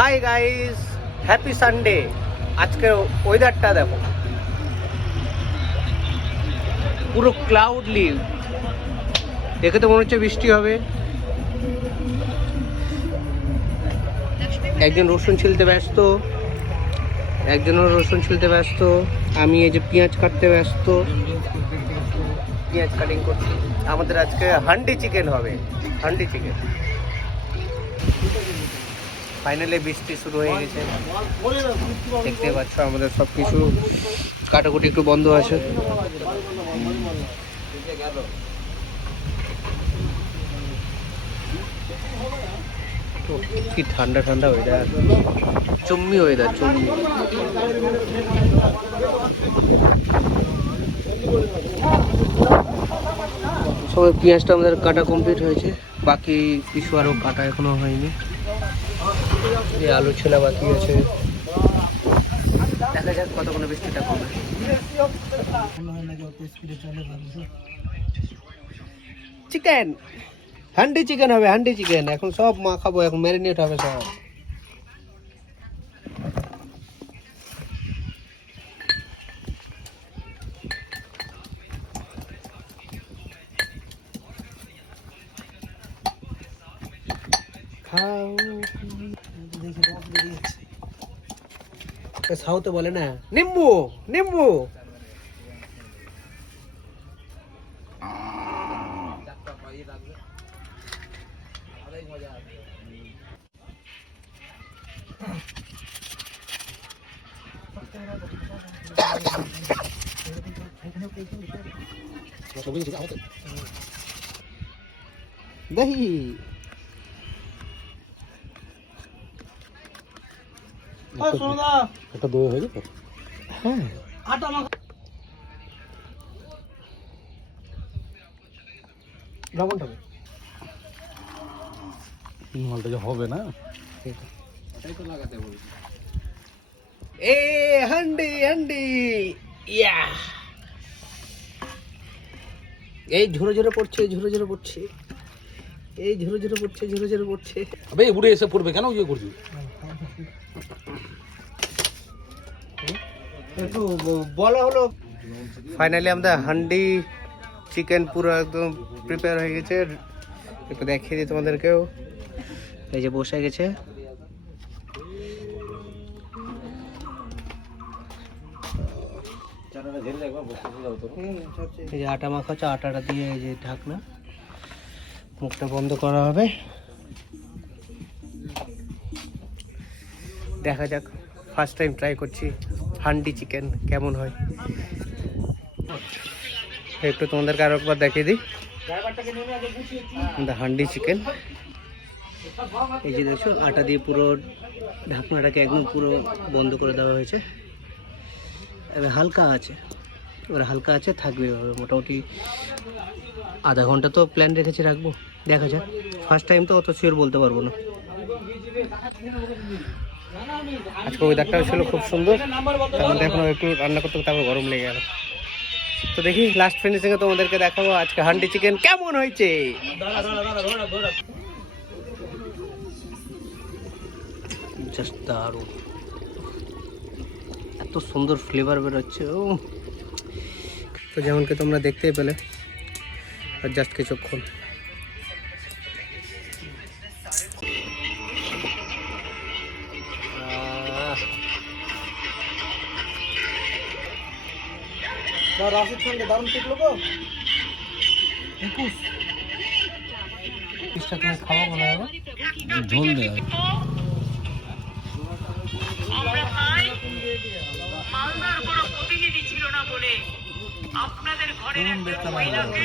Hi guys, happy Sunday. আজকে ওয়েদারটা দেখো, পুরো ক্লাউডলি। দেখে তো মনে হচ্ছে বৃষ্টি হবে। একজন রসুন ছিলতে ব্যস্ত, একজনও রসুন ছিলতে ব্যস্ত। আমি এই যে পেঁয়াজ কাটতে ব্যস্ত, পেঁয়াজ কাটিং করছি। আমাদের আজকে হান্ডি চিকেন হবে, হান্ডি চিকেন। ফাইনালি বৃষ্টি শুরু হয়ে গেছে, দেখতে পাচ্ছ। আমাদের সব কিছু কাটাকুটি একটু বন্ধ আছে। কি ঠান্ডা ঠান্ডা ওয়েদার, চুম্মি ওয়েদার, চুম্মি। সবাই পেঁয়াজটা আমাদের কাটা কমপ্লিট হয়েছে, বাকি কিছু আরও কাটা এখনো হয়নি। এই আলু ছেলা বাকি আছে, দেখা যাক কতক্ষণ বৃষ্টিটা কমে। চিকেন, হান্ডি চিকেন হবে, হান্ডি চিকেন। এখন সব মাখাবো, এখন ম্যারিনেট হবে সব। সাউথে বলে না নিম্বু, নিম্বু। দহি, একটা দই হয়ে যেত। হ্যাঁ, আটা মাখা, লবণটা মালটা যে হবে না, এটাই তো লাগাতে বলছি। এ হান্ডি, হান্ডি, ইয়া। এই ঝুরো ঝুরো পড়ছে, ঝুরো ঝুরো পড়ছে, এই ঝুরো ঝুরো পড়ছে, ঝুরো ঝুরো পড়ছে। আবে উড়ে এসে পড়বে কেন, ইয়ে করছিস? একটু বলা হলো। ফাইনালি আমাদের হান্ডি চিকেন পুরো একদম প্রিপেয়ার হয়ে গেছে। একটু দেখিয়ে দিই তোমাদেরকেও। এই যে বসে গেছে, এই যে আটা মাখা হচ্ছে। আটাটা দিয়ে এই যে ঢাকনা, মুখটা বন্ধ করা হবে। দেখা যাক, ফার্স্ট টাইম ট্রাই করছি হান্ডি চিকেন কেমন হয়। একটু তোমাদেরকে আরো একবার দেখিয়ে দিই হান্ডি চিকেন। এই যে দেখছো, আটা দিয়ে পুরো ঢাকনাটাকে একদম পুরো বন্ধ করে দেওয়া হয়েছে। এবার হালকা আছে, এবার হালকা আছে, থাকবে মোটামুটি আধা ঘন্টা তো প্ল্যান রেখেছি রাখবো। দেখা যাক, ফার্স্ট টাইম তো অত শিওর বলতে পারবো না। আজকে ওয়েদারটাও ছিল খুব সুন্দর, তার মধ্যে এখন একটু রান্না করতে তারপর গরম লেগে গেল। তো দেখি লাস্ট ফিনিশিংয়ে তোমাদেরকে দেখাবো আজকে হান্ডি চিকেন কেমন হয়েছে। জাস্ট দারুণ, এত সুন্দর ফ্লেভার বেরোচ্ছে। ও তো যেমনকি তোমরা দেখতেই পেলে, আর জাস্ট কিছুক্ষণ। রাশির সঙ্গে দারুণ টিকলো গো। 21 তুমি খাওয়া মনে হবে ঝোল দেওয়া। আমরা ভাই মালদার কোনো প্রতিনিধি ছিল না বলে আপনাদের ঘরের একটা মহিলাকে